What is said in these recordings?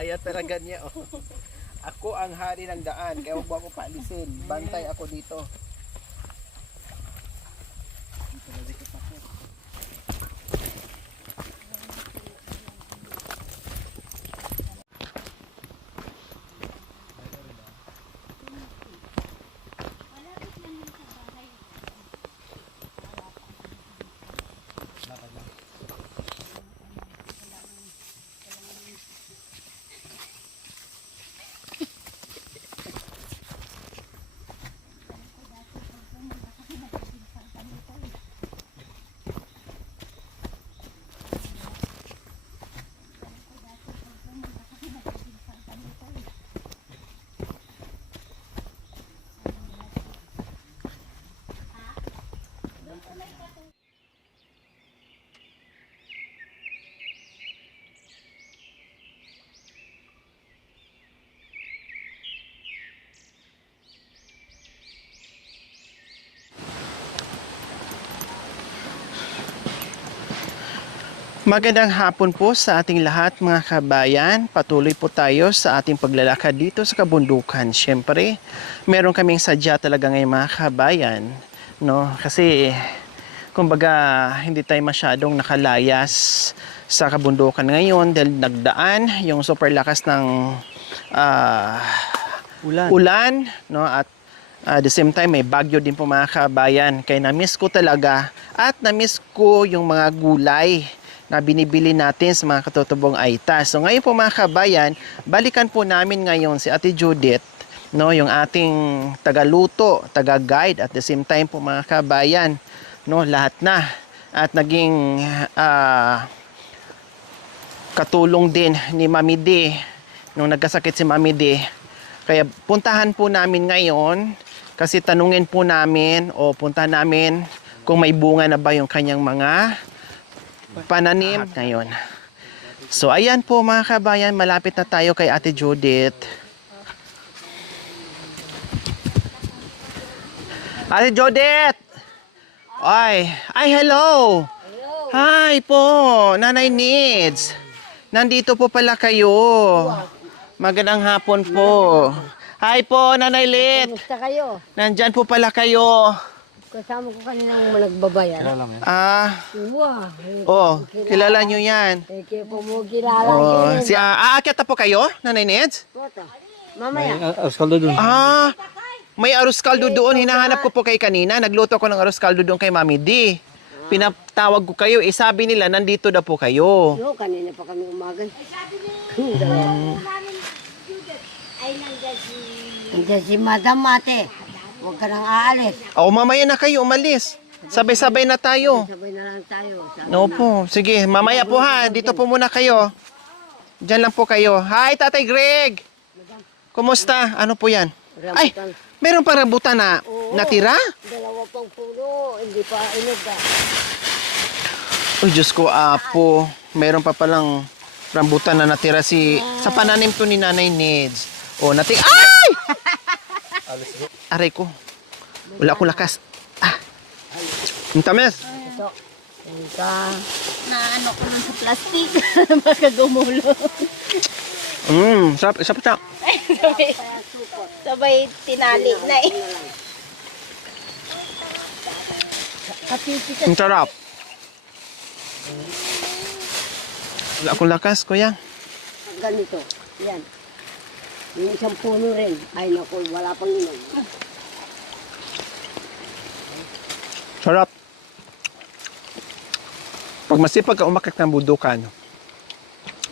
Ayaw talaga niya, oh. Ako ang hari ng daan, kaya huwag mo ako paalisin. Bantay ako dito. Magandang hapon po sa ating lahat mga kabayan. Patuloy po tayo sa ating paglalakad dito sa kabundukan. Siyempre, meron kaming sadya talaga ngayon mga kabayan, no? Kasi kumbaga hindi tayo masyadong nakalayas sa kabundukan ngayon dahil nagdaan yung super lakas ng ulan, no? At the same time may bagyo din po mga kabayan. Kaya na-miss ko talaga at na-miss ko yung mga gulay na binibili natin sa mga katutubong Aitas. So ngayon po mga kabayan, balikan po namin ngayon si Ate Judith, no, yung ating tagaluto, taga-guide at the same time po mga kabayan, no, lahat na. At naging katulong din ni Mami D nung nagkasakit si Mami D. Kaya puntahan po namin ngayon kasi tanungin po namin o puntahan namin kung may bunga na ba yung kanyang mga pananim ngayon. So ayan po mga kabayan, malapit na tayo kay Ate Judith. Ate Judith! Ay, hello! Hi po, Nanay Needs. Nandito po pala kayo. Magandang hapon po. Hi po, Nanay Lit. Kumusta kayo? Nandyan po pala kayo. Kasama ko kaninang nagbabayan. Kilala nyo yan. Kaya po mo kilala yun. Aakyat na po kayo, Nanay Neds? Poto. Mamaya. May arroz caldo doon. Hinahanap ko po kay kanina. Nagluto ko ng arroz caldo doon kay Mami D. Pinatawag ko kayo. Sabi nila, nandito na po kayo. Yo, kanina pa kami umaga. Nandiyan si Madam Mate. Huwag ka nang aalis. Mamaya na kayo umalis. Sabay-sabay na tayo. Sabay na lang tayo. No po. Sige, mamaya po ha. Dito po muna kayo. Diyan lang po kayo. Hi, Tatay Greg. Kumusta? Ano po yan? Ay, meron pa rambutan na natira? Dalawa pang puno. Hindi pa inog ka. Uy, Diyos ko, Apo. Meron pa palang rambutan na natira sa pananim to ni Nanay Neds. Ay! Aray ko. Wala akong lakas. Ang tamis. Ito. Na ano ko nun sa plastic. Baka gumulo. Sarap. Sarap. Sabay tinali na eh. Ang sarap. Wala akong lakas, kuya. Ganito. Yan. Yung isang puno rin. Ay naku, wala pang inom. Sarap. Pag masipag ka umakit ng budukan,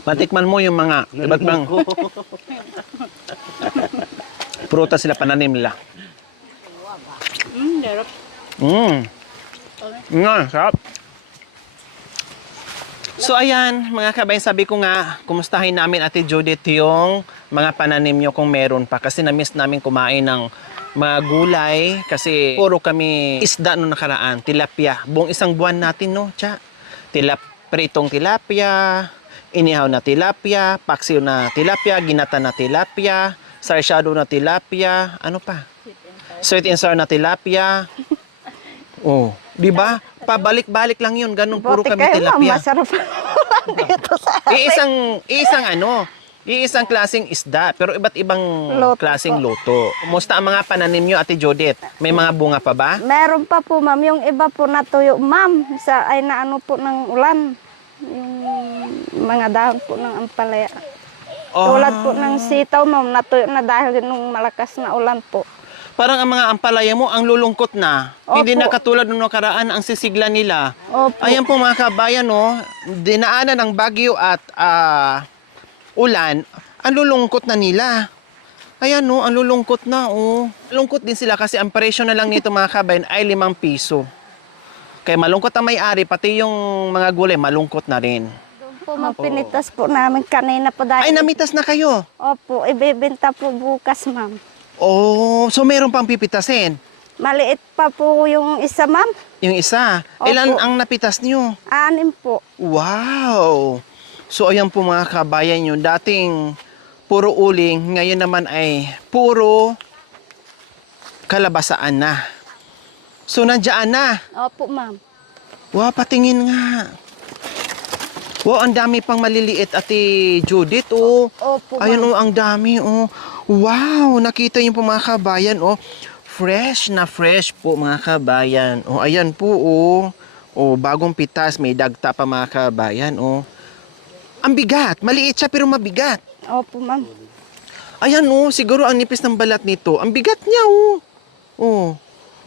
matikman mo yung mga iba't bang prutas sila, pananim nila. Sarap. Sarap. So ayan, mga kabayan, sabi ko nga, kumustahin namin Ate Judith yung mga pananim nyo kung meron pa. Kasi na-miss namin kumain ng mga gulay. Kasi puro kami isda nung nakaraan, tilapia. Buong isang buwan natin, no, Cha? Pritong tilapia, inihaw na tilapia, paksiw na tilapia, ginata na tilapia, sarsyado na tilapia, ano pa? Sweet and sour na tilapia. Di ba? Pabalik-balik lang yun, ganun puro kami tilapia. Masarap dito sa Iisang klaseng isda, pero iba't ibang Luto klaseng po. luto. Kumusta ang mga pananim nyo, Ate Judith? May mga bunga pa ba? Meron pa po, ma'am. Yung iba po natuyo, ma'am. Ay naano po ng ulan. Yung mga dahon po ng ampalaya. Tulad po ng sitaw, ma'am. Natuyo na dahil nung malakas na ulan po. Parang ang mga ampalaya mo, ang lulungkot na. Opo. Hindi na katulad nung nakaraan ang sisigla nila. Opo. Ayan po mga kabayan, no? Dinaanan ng bagyo at ulan, ang lulungkot na nila. Ayan, no? Ang lulungkot na, oh. Lungkot din sila kasi ang presyo na lang nito mga kabayan ay 5 piso. Kaya malungkot ang may-ari, pati yung mga gulay, malungkot na rin. Doon po, ma'am, pinitas po namin kanina po Ay, dahil. namitas na kayo. Opo, ibebenta po bukas, ma'am. Oh, so meron pang pipitasin. Maliit pa po yung isa, ma'am. Yung isa. Opo. Ilan ang napitas nyo? 6 po. Wow! So ayan po mga kabayan nyo, dating puro uling, ngayon naman ay puro kalabasaan na. So nandiyan na. Opo, ma'am. Wow, patingin nga. Wow, ang dami pang maliliit, Ate Judith, oh. Opo, Ayan, ma'am. oh, ang dami, oh. Wow, nakita niyo po mga kabayan, oh. Fresh na fresh po mga kabayan. Oh, ayan po, oh. Oh, bagong pitas, may dagta pa mga kabayan, oh. Ang bigat, maliit siya pero mabigat. Opo, ma'am. Ayan, oh, siguro ang nipis ng balat nito. Ang bigat niya, oh. Oh.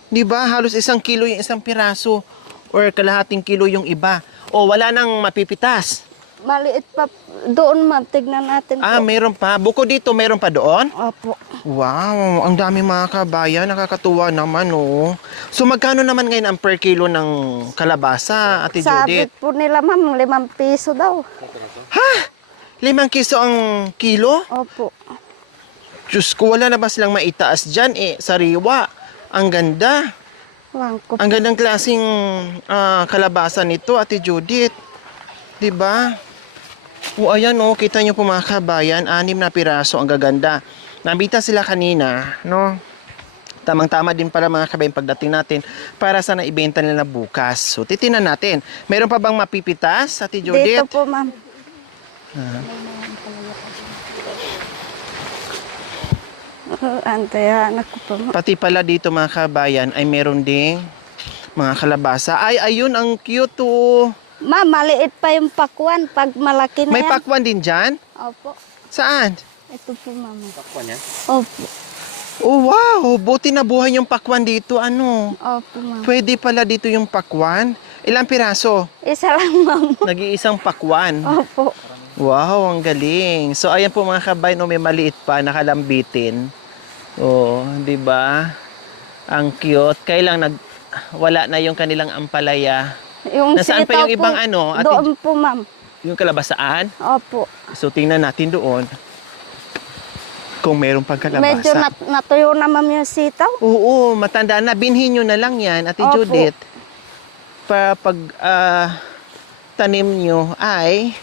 'Di ba? Halos 1 kilo yung isang piraso or kalahating kilo yung iba. Oh, wala nang mapipitas. Maliit pa doon, ma'am. Tignan natin po. Meron pa. Buko dito, meron pa doon? Opo. Wow, ang dami mga kabayan. Nakakatuwa naman, oh. So, magkano naman ngayon ang per kilo ng kalabasa, Ate Sabi Judith? po nila, ma'am, 5 piso daw. Ha? 5 piso ang kilo? Opo. Diyos ko, wala na ba silang maitaas dyan? Sariwa. Ang ganda. Wangko. Ang gandang klaseng kalabasa nito, Ate Judith. 'Di ba? O ayan, oh, kita niyo po mga kabayan, 6 na piraso, ang gaganda. Nabita sila kanina, no? Tamang-tama din para mga kabayan pagdating natin para sana ibenta nila bukas. So, titinan natin. Meron pa bang mapipitas, Ate Judith? Dito po, ma'am. Antayan ako po, ma'am. Pati pala dito mga kabayan ay meron ding mga kalabasa. Ay, ayun, ang cute, oh. Ma'am, maliit pa yung pakwan. Pag malaki na May yan. pakwan din dyan? Opo. Saan? Ito po, ma'am. Pakwan yan? Opo. Oh, wow! Buti na buhay yung pakwan dito. Ano? Opo, ma'am. Pwede pala dito yung pakwan. Ilang piraso? Isa lang, ma'am. Nag-iisang pakwan. Opo. Wow, ang galing. So, ayan po mga kabayan, may maliit pa, nakalambitin. Oh, di ba? Ang cute. Kailang wala na yung kanilang ampalaya. Yung Nasaan pa sitaw yung ibang po, ano, Ate doon po, ma'am. Yung kalabasaan? Opo. So, tingnan natin doon. Kung meron pang kalabasa. Medyo natuyo na, ma'am, yung sitaw. Oo, matanda na. Binhin nyo na lang yan, Ate Opo. Judith. Para pag tanim nyo ay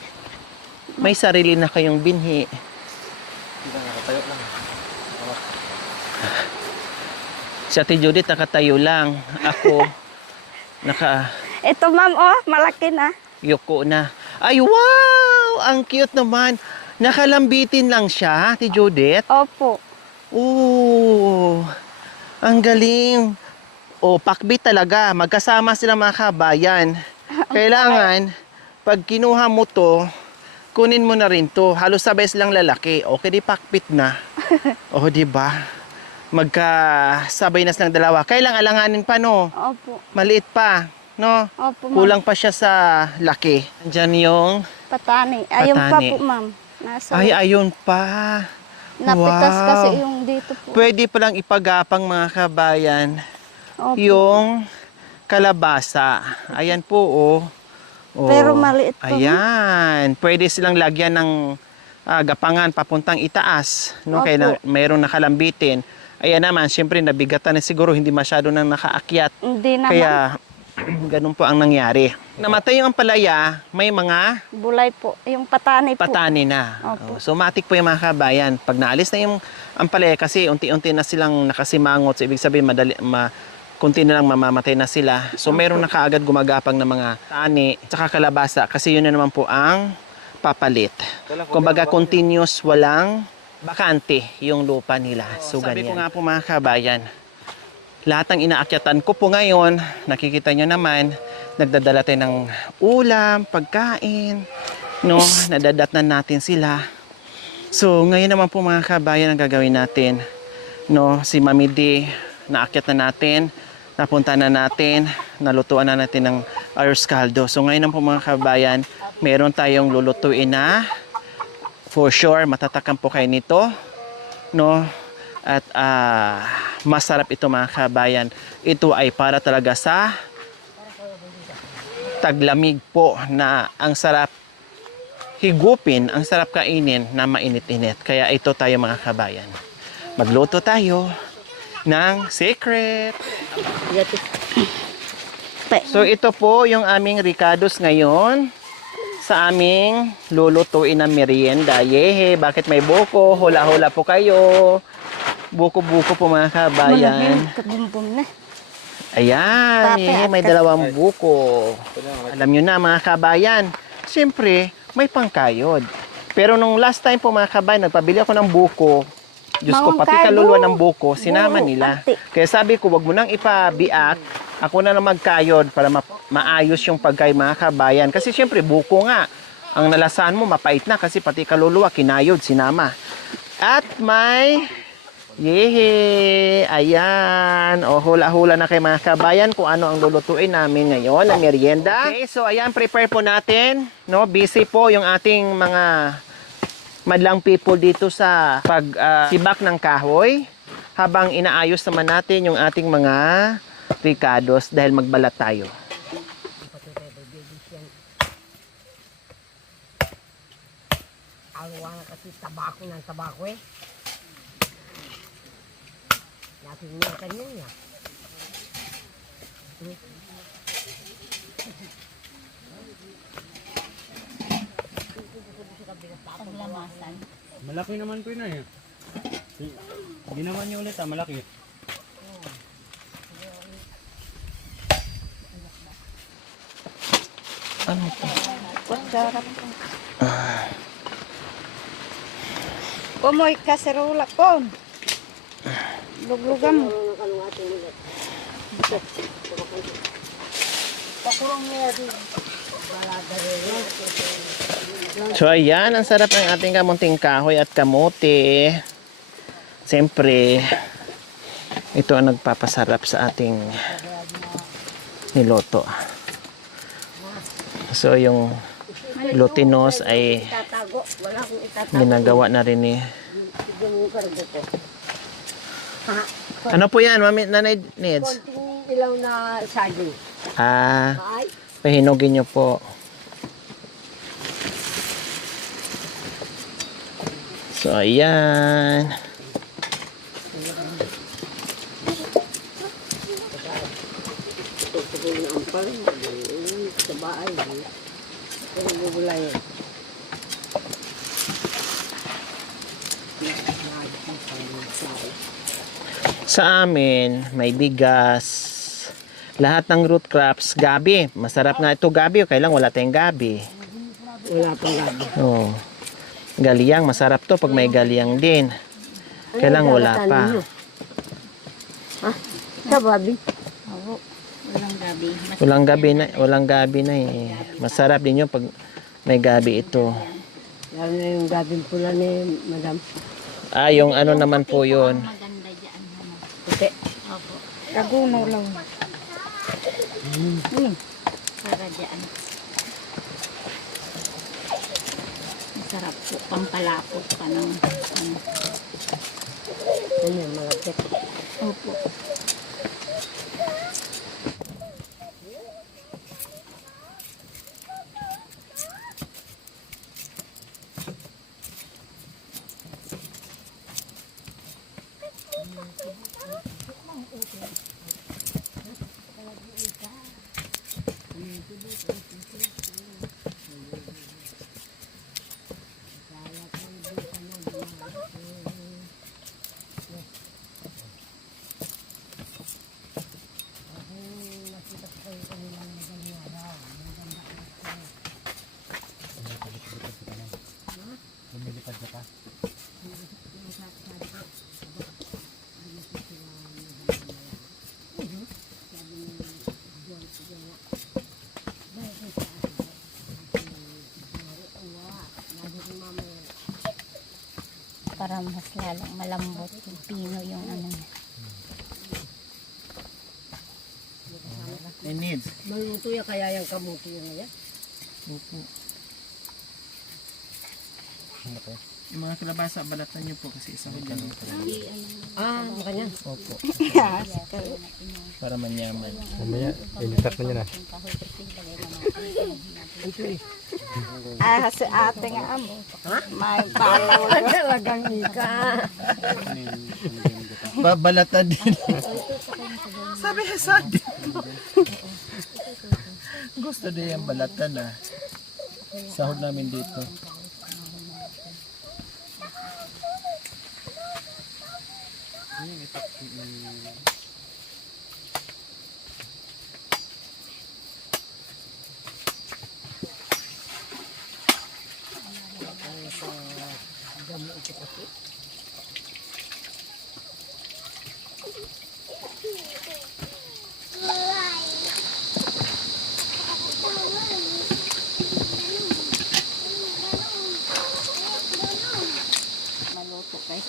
may sarili na kayong binhi. Si Ate Judith nakatayo lang. Ako, Ito, ma'am, oh, malaki na. yuko na. Ay, wow! Ang cute naman. Nakalambitin lang siya, Ate Judith. Opo. Oo, ang galing. O, pakbit talaga. Magkasama sila mga kabayan. Kailangan, pag kinuha mo to, kunin mo na rin to. Halos sabay silang lalaki. Okay, di pakbit na. O, di ba? Magkasabay na silang dalawa. Kailang alanganin pa, no? Opo. Maliit pa, no? Opo, ma'am. Kulang pa siya sa laki. Diyan yung... Patani. Ayun pa Patani. po, ma'am. Nasa Ay, ayun pa. napitas wow. kasi yung dito po. Pwede palang ipagapang mga kabayan Opo. yung kalabasa. Ayan po, oh. Oh. Pero maliit pa, Ayan. Pwede silang lagyan ng gapangan papuntang itaas. No? Opo. Kaya namayroong nakalambitin. Ayan naman, syempre nabigatan na siguro, hindi masyado nang nakaakyat. Hindi naman. Kaya, ganun po ang nangyari. Namatay yung ampalaya, may mga Bulay po. Yung patani po. patani na. Opo. So, matik po yung mga kabayan. Pag naalis na yung ampalaya, kasi unti-unti na silang nakasimangot. So, ibig sabihin, kunti na lang mamamatay na sila. So, meron na kaagad gumagapang na mga tani, tsaka kalabasa. Kasi yun na naman po ang napapalit. Kumbaga continuous, walang bakante yung lupa nila. So sabi ko nga po mga kabayan, lahat ng inaakyatan ko po ngayon, nakikita nyo naman, nagdadala tayo ng ulam, pagkain, no, nadadatnan natin sila. So ngayon naman po mga kabayan, ang gagawin natin, no, si Mami D, naakyat na natin, napunta na natin, nalutuan na natin ng arroz caldo. So ngayon po mga kabayan, meron tayong lulutuin na for sure matatakan po kayo nito, no? At masarap ito mga kabayan. Ito ay para talaga sa taglamig po, na ang sarap higupin, ang sarap kainin na mainit-init. Kaya ito tayo mga kabayan. Magluto tayo ng secret. So ito po yung aming ricados ngayon sa aming lulutuin na merienda. Yehe, bakit may buko? Hula-hula po kayo. Buko-buko po mga kabayan. Kabumbum na. Ayan, yehe, may dalawang buko. Alam nyo na mga kabayan, siyempre may pangkayod. Pero nung last time po mga kabayan, nagpabili ako ng buko. Diyos ko, pati kaluluwa ng buko, sinama nila. Kaya sabi ko, wag mo nang ipabiak, ako na lang magkayod para maayos yung pagkay mga kabayan. Kasi siyempre, buko nga, ang nalasahan mo, mapait na kasi pati kaluluwa, kinayod, sinama. At may, yehe, ayan, o hula-hula na kay mga kabayan kung ano ang lulutuin namin ngayon, na merienda. Okay, so ayan, prepare po natin, no? Busy po yung ating mga madlang people dito sa pagsibak ng kahoy habang inaayos naman natin yung ating mga ricados dahil magbalat tayo. Awa na kasi tabako ng tabako eh. Natin niya kanina. Paglamasan. Malaki naman po yun eh. Ginawa niyo ulit malaki. Ano to? Kutsara po. Kumoy kaserola po. Luglugan mo. So ayan, ang sarap ng ating kamunting kahoy at kamote. Siyempre, ito ang nagpapasarap sa ating niloto. So yung glutinos ay Tatago, wala akong itatago. ginagawa na rin ni... Tignan mo yung kargo ko. Ha? Ano po yan, Mami, Nanay Needs? Konting ilaw na saging. Ay, Pahinugin nyo po. So, ayan. tutuloy na ang pala. Sa bahay. Pero bubulay. Sa amin, may bigas. Lahat ng root crops, gabi. Masarap nga ito gabi. Kailang wala tayong gabi. Wala pang gabi. Oh. Galiyang, masarap to pag may galiyang din. Kailang wala pa. Ha? Sa babi? Oo. Walang gabi. Walang gabi na eh. Masarap din yun pag may gabi ito. Lalo na yung gabing pula ni Madam. Yung ano naman po yun. Maganda dyan. Puti. Opo. Kaguno lang. Para dyan. Masarap po. Pampalapot pa ng ano. Ano yung malapit? Opo. para mas lalong malambot yung pino yung ano. It needs. Maluto ya kaya yung kamuti yun yan. Opo. Yung mga kalabasa, balatan niyo po kasi isang lang. Ah, ganyan. Opo. Para manyaman. Mamaya, ilipat na niya na. Si ate nga amo. May palo. Talagang ika. Babalatan din. Sabi niya sa atin. Gusto niya yung balatan ah. Sahod namin dito.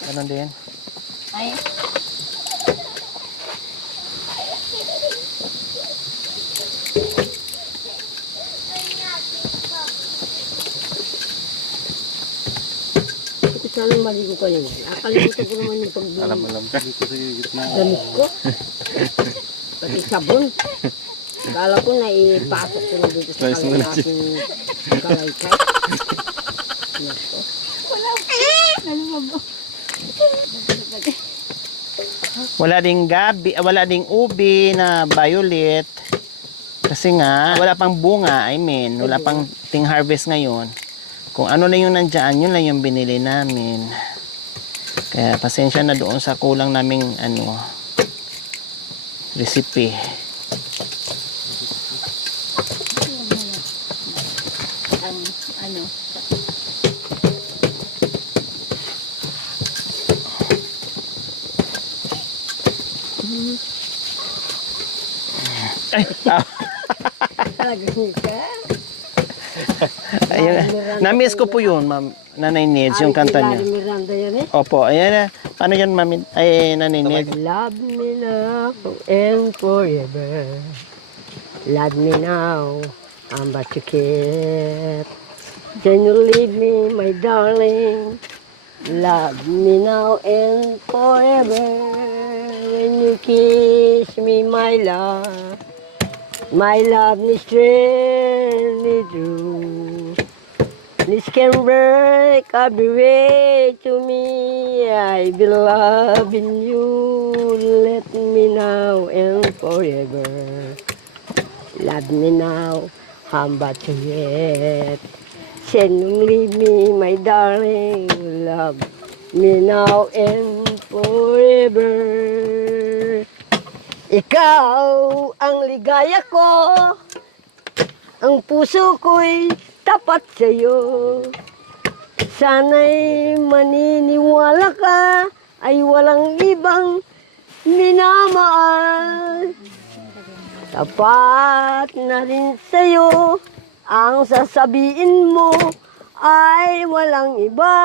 Ganon din. Ay, Ito sanang maligo ka yun. Akalimutan ko naman yung pagdamit Alam ka. Dito sa gitna. ko. Pati sabon. Kala ko na ipasok ko na dito sa Rice mo na kalaking kalaykay. Wala ding gabi, wala ding ubi na violet. Kasi nga, wala pang bunga, wala pang ting harvest ngayon. Kung ano na yung nandyan, yun lang yung binili namin. Kaya pasensya na doon sa kulang naming recipe. ano, Ay, Talagang ika. ayun. Na-miss ko po yun, Ma'am Nanay Nids, yung kanta niya. Larry Miranda yan eh. Opo, ayan na. Paano yan, Ma'am? Ay, Nanay Nids. Love me now and forever. Love me now, I'm but you care. Can you leave me, my darling? Love me now and forever. When you kiss me, my love is really true. This can break every way to me. I be loving you. Let me now and forever. Love me now, how about you yet? Can you leave me, my darling? Love me now and forever. Ikaw ang ligaya ko, ang puso ko'y tapat sa'yo. Sana'y maniniwala ka, ay walang ibang minamahal. Tapat na rin sa'yo, ang sasabihin mo ay walang iba.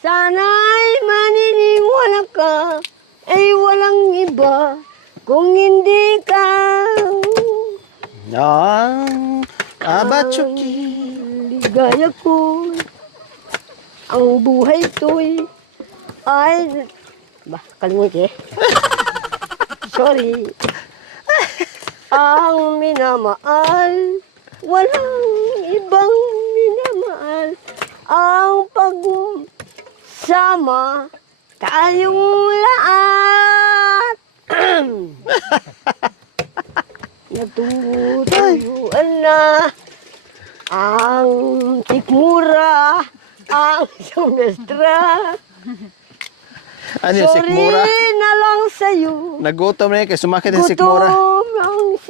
Sana'y maniniwala ka, ay walang iba. Kung hindi ka Abachuki. ligaya ko, ang buhay to'y ay... kalimutin Sorry. Ang minamahal, walang ibang minamahal. Ang pagsama, tayong lahat. Natutuyuan na ang sikmura, ang semestra. Ano yung sikmura? Sorry na lang sa'yo. Nagutom na yun kasi sumakit yung sikmura. Gutom ang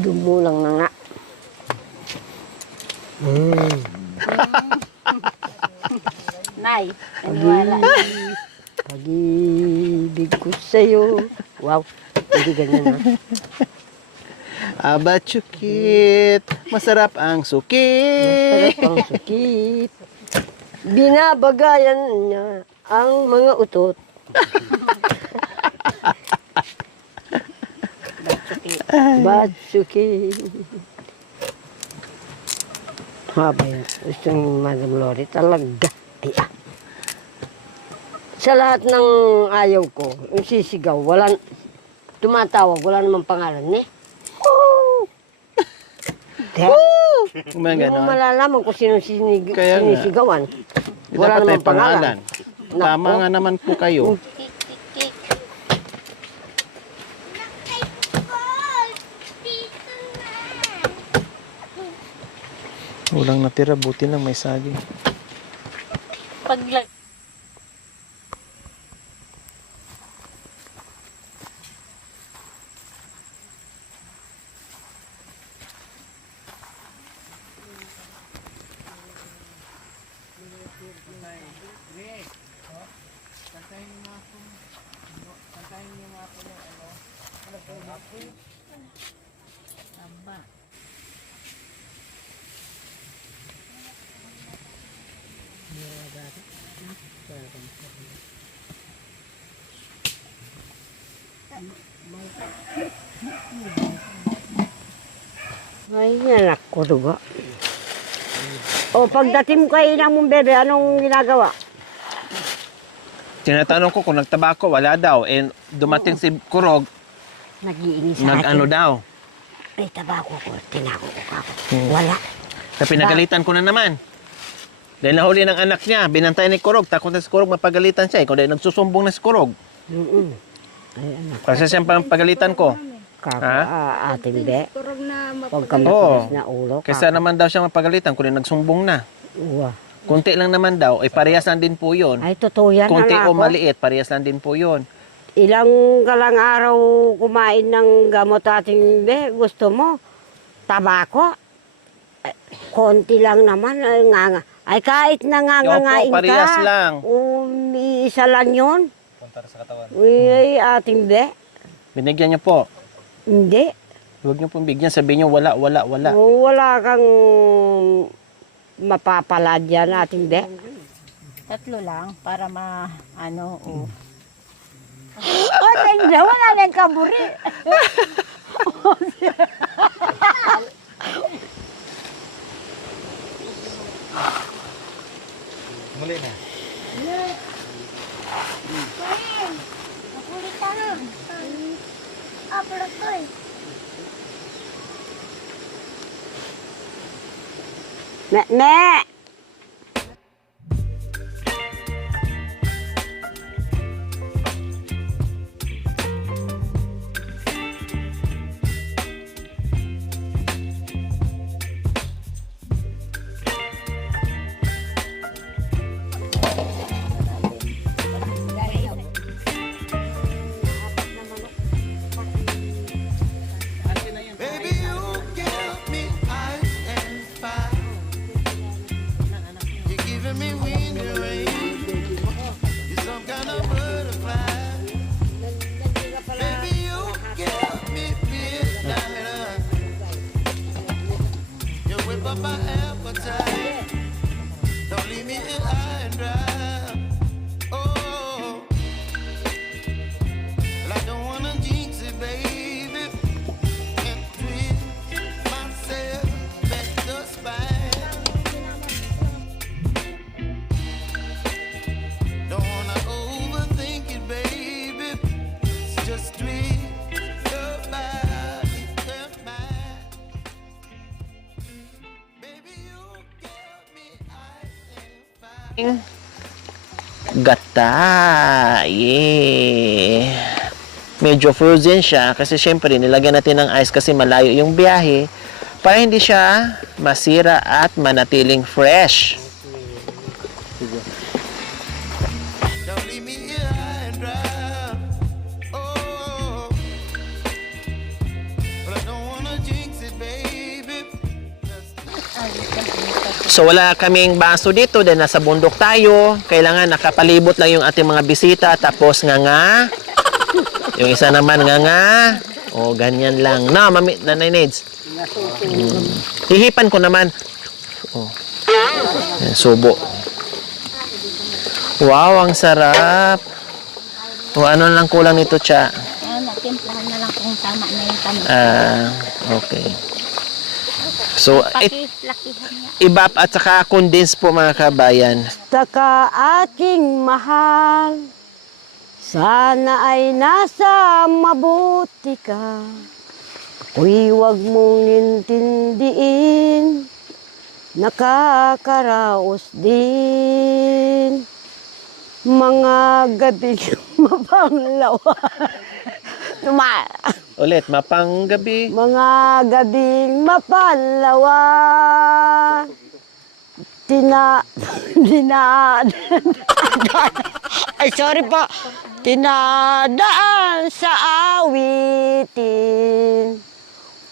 Dumulang na nga. Nay, aniwala. Pag-ibig ko sa'yo. Wow, hindi ganyan na. Aba, chukit. Masarap ang sukit. Sarap ang sukit. Binabagayan niya ang mga utot. Batsukit. Haba yan. Gusto ni Madam Lori talaga. Ay, ah. Sa lahat ng ayaw ko, yung sisigaw, tumatawag, wala namang pangalan, eh. Kaya, Mga hindi mo ganon. malalaman kung sino Kaya nga. sinisigawan. Wala Dapat may namang pangalan. Tama Nako. nga naman po kayo. Walang natira, buti lang may saging. Paglag. Ay, anak ko dugo. O, pagdating ko kay inang mong bebe, anong ginagawa? Tinatanong ko kung nagtabako, wala daw. And dumating si Kurog, Nag-iinis sa nag-ano akin. daw. Ay, tabako ko, tinako ko ako. Wala. Kaya pinagalitan ko na naman. Dahil nahuli ng anak niya, binantay ni Kurog, takot na si Kurog, mapagalitan siya. Kung dahil nagsusumbong na si Kurog. Ay, anak. Kasi siya ang pagalitan ko. Ating be. Turog na Huwag ka Oo. matigas na ulo. Kaysa naman daw siya mapagalitan kung dahil nagsumbong na. Uwa. Kunti lang naman daw, ay parehas lang din po yun. Ay, totoo yan, Kunti anak o ko. maliit, parehas lang din po yun. Ilang kalang araw kumain ng gamot ating be, gusto mo? Tabako? Ay, konti lang naman. Ay, ay kahit nangangangain Opo, parehas ka. lang. Isa lang yun. Sa katawan. Uy, ating be. Binigyan niyo po. Hindi. Huwag niyo pong bigyan, sabihin niyo wala. Wala kang mapapala dyan ating be. Tatlo lang para oh. Oh, hindi. Wala nang kaburi. Muli na. Me. Baby, you give me ice and fire. You're giving me wind and rain. You're some kind of butterfly. Baby, you give me midnight. You whip up my appetite. Don't leave me here high and dry. Oh, well, I don't wanna jinx it, baby. Gata! Yeah! Medyo frozen siya kasi syempre nilagyan natin ng ice kasi malayo yung biyahe para hindi siya masira at manatiling fresh. Don't leave me here high and dry. Oh, but I don't wanna jinx So wala kaming baso dito dahil nasa bundok tayo. Kailangan nakapalibot lang yung ating mga bisita. Tapos nga. Yung isa naman nga. O, ganyan lang. Na, Nanay Neds. Hihipan ko naman. O. Yan, subo. Wow, ang sarap. O, ano lang kulang nito, Cha? Ayan, natimplahan na lang kung tama na yung tamis. Okay. So, Lakihan niya. ibap at saka condense po mga kabayan. Taka aking mahal, sana ay nasa mabuti ka. Ako'y huwag mong intindihin, nakakaraos din. Mga gabing mapanglawa. Ulit, mapanggabi. Mga gabing mapalawa, ay sorry po, tinadaan sa awitin.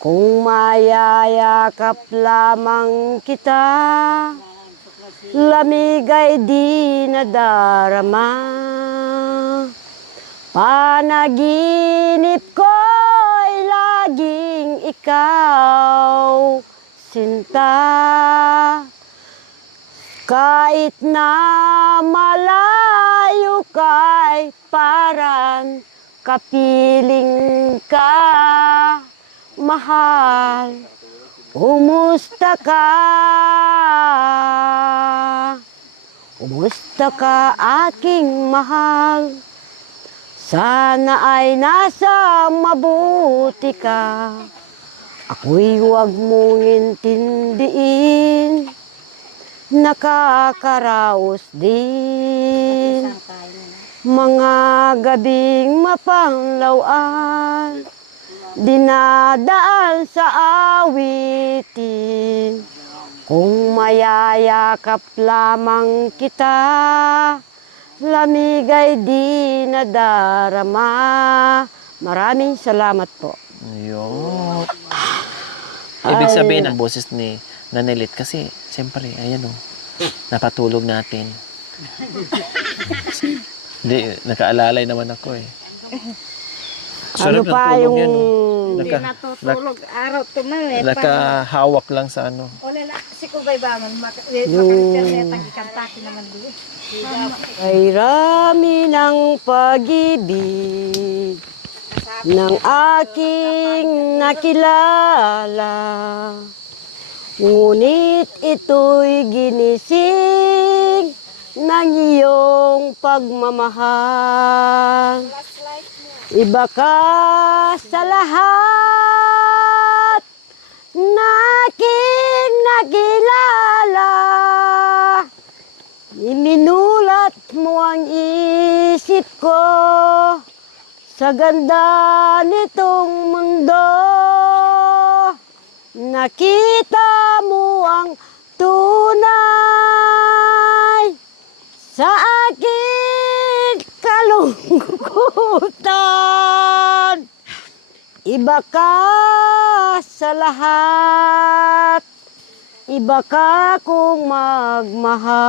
Kung mayayakap lamang kita, lamig ay di nadarama. Panaginip ko'y laging ikaw, sinta. Kahit na malayo ka'y parang kapiling ka, mahal. Umusta ka? Umusta ka, aking mahal? Sana ay nasa mabuti ka. Ako'y huwag mong intindihin, nakakaraos din. Mga gabing mapanglawan, dinadaan sa awitin. Kung mayayakap lamang kita, lamig ay di nadarama. Maraming salamat po. Ayun. Ibig sabihin ang boses ni Nanelit kasi siyempre, ayan o, napatulog natin. Hindi, nakaalalay naman ako eh. Ano Sarap ng pa tulog yung... yan, oh. Hindi natutulog araw to na eh. Nakahawak lang sa ano. Una na, si Kubay Bangon, makakarnet ang ikantaki naman doon. Ay rami ng pag-ibig ng aking nakilala, ngunit ito'y ginising ng iyong pagmamahal. Iba ka sa lahat na aking nakilala. Iminulat mo ang isip ko sa ganda nitong mundo. Nakita mo ang tunay sa aking kalungkutan. Iba ka sa lahat, iba ka kung magmahal.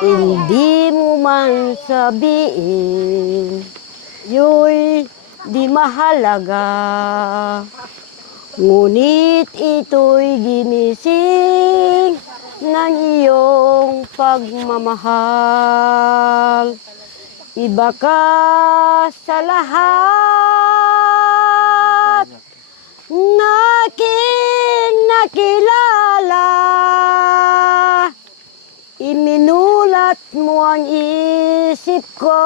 Hindi mo man sabihin, yo'y di mahalaga. Ngunit ito'y ginising ng iyong pagmamahal. Iba ka sa lahat na aking nakilala. Iminulat mo ang isip ko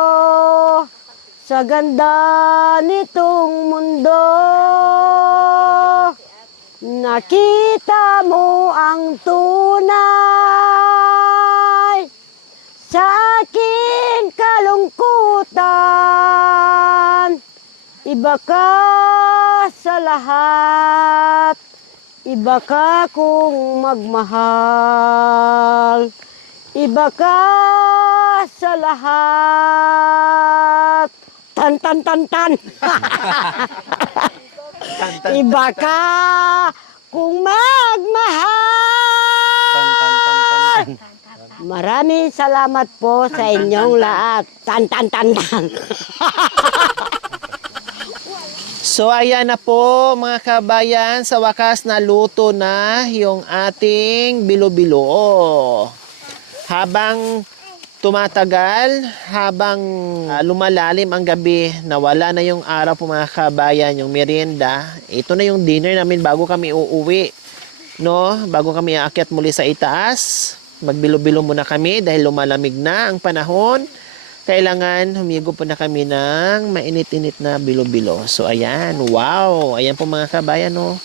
sa ganda nitong mundo. Nakita mo ang tunay sa aking kalungkutan. Iba ka sa lahat, iba ka kung magmahal. Iba ka sa lahat. Tan tan tan tan. Iba ka kung magmahal. Maraming salamat po sa inyong lahat. Tan. So ayan na po mga kabayan, sa wakas naluto na yung ating bilo-bilo. Habang tumatagal, habang lumalalim ang gabi, nawala na yung araw po mga kabayan, yung merienda. Ito na yung dinner namin bago kami uuwi. No? Bago kami aakyat muli sa itaas, magbilo-bilo muna kami dahil lumalamig na ang panahon. Kailangan humigo po na kami ng mainit-init na bilo-bilo. So ayan, wow! Ayan po mga kabayan, no?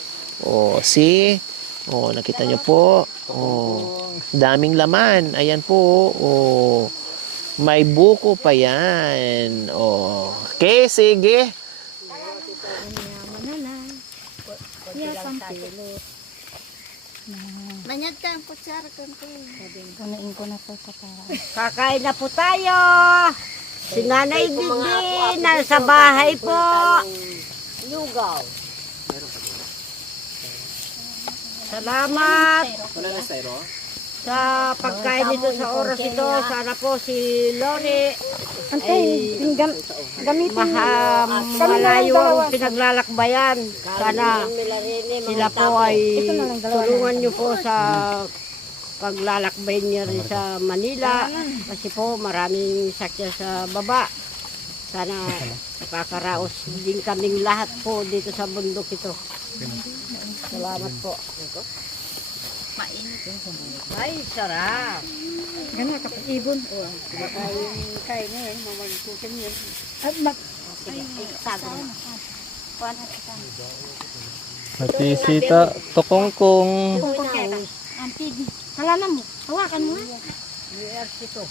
Oh, see? Oh, nakita nyo po. Oh, daming laman. Ayan po. Oh, may buko pa yan. Oh, okay, sige. Manyad ka ang kutsara kan ko. Kunain ko na po sa para. Kakain na po tayo. Si Nanay Bibi nasa bahay po. Lugaw. Salamat sa pagkain dito sa oras ito. Sana po si Lori Antay, gamitin malayo ang pinaglalakbayan. Sana sila po ay tulungan niyo po sa paglalakbay niya rin sa Manila. Kasi po maraming sakya sa baba. Sana nakakaraos din kaming lahat po dito sa bundok ito. Salamat po. Ay, sarap. Gana ka ibon. Kain na yun, mamagkukin yun. Natisita, tokongkong. Halana mo. Hawakan mo nga. Yes, ito.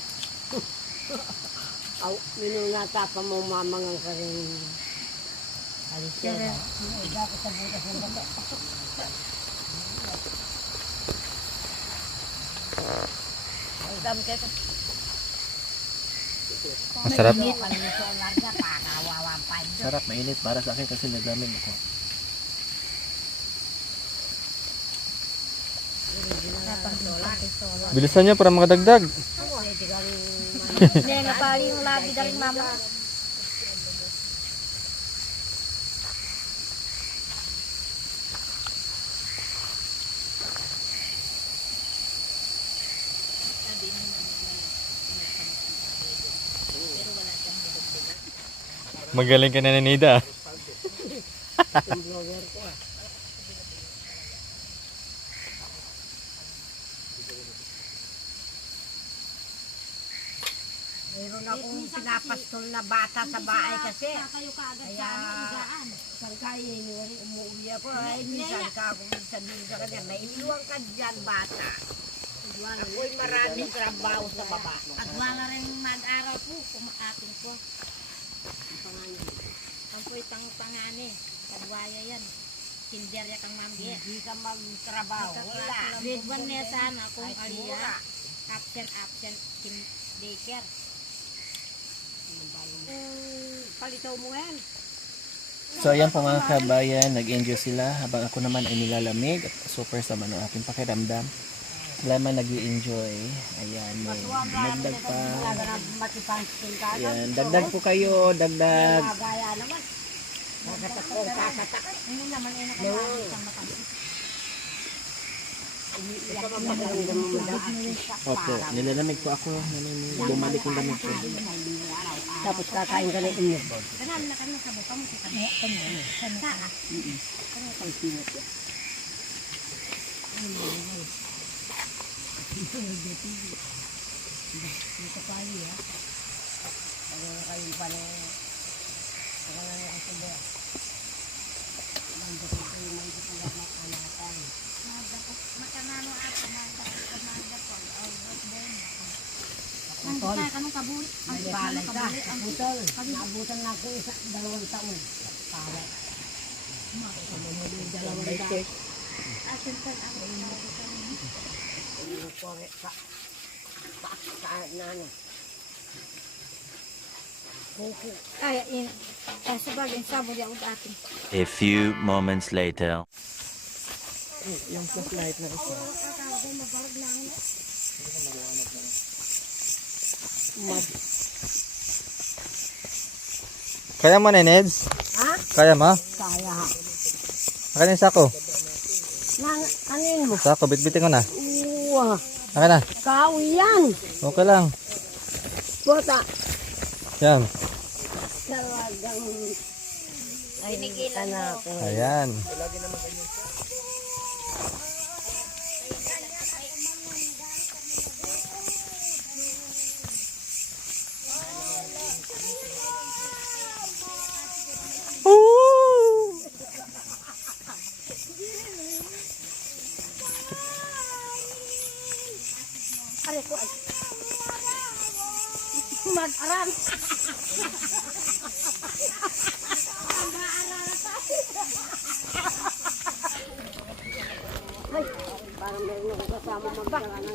Aw, minunata pa mo mamangang ka rin. Alisera. Masarap. Sarap, mainit para sa akin kasi naglamig ako. Bilisan niyo para makadagdag. Hindi nga pali yung labi daling mama. Magaling ka na, Nida. Meron akong pinapastol na bata sa bahay kasi. Kaya pagkaya iniwari umuwi ako. Ay, minsan ka ako minsan din sa kanya. May iluwang ka dyan bata. Ako'y maraming trabaho sa baba. At wala rin mag-aral po, kumakatin ko. Ang po'y pangani, kadwaya yan. Kinderya kang mami. Hindi ka magtrabaho. Wala. Grade 1 niya sana kung aliya. Absent, daycare. Palitaw mo yan. So ayan po mga kabayan, nag-enjoy sila habang ako naman ay nilalamig at super sama ng aking pakiramdam. Sila man nag-i-enjoy. Ayan, may dagdag pa. Ayan, dagdag po kayo, dagdag. Gaya naman. Nakatakong kasatak. Ano naman ay nakalaman isang makasin. Opo, nilalamig po ako. Bumalik yung lamig ko. Tapos kakain ka na inyo. Kanam na kami sa buka mo si kanya. Saan? Kanong kabuli. Ang Balay ka. Putol. Naabutan na ako 2 taon. Palay. Ay, sabagay, sabog yung atin. A few moments later. Yung flashlight na isa. Kaya mo na, Neds? Ha? Kaya mo? Kaya. Akin yung sako. Kanin mo? Sako, bitbitin ko na. Uwa. Akin na. Kawi yan. Okay lang. Bota. Yan. Talagang... Pinigilan natin. Ayan. Mag-aral.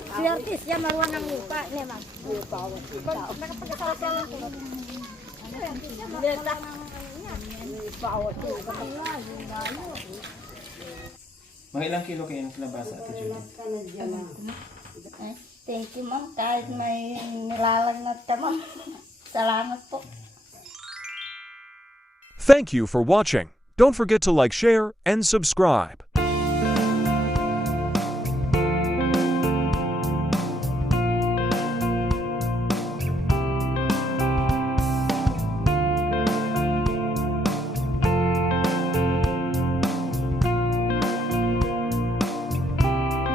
Si artist siya maruan ng lupa. Ne, ma'am. Nakapag-asawa siya ng lupa. Mga ilang kilo kayo ng kalabasa, Ate Judith? Thank you, ma'am. Kahit may nilalagnat ka, ma'am. Salamat po. Thank you for watching. Don't forget to like, share, and subscribe.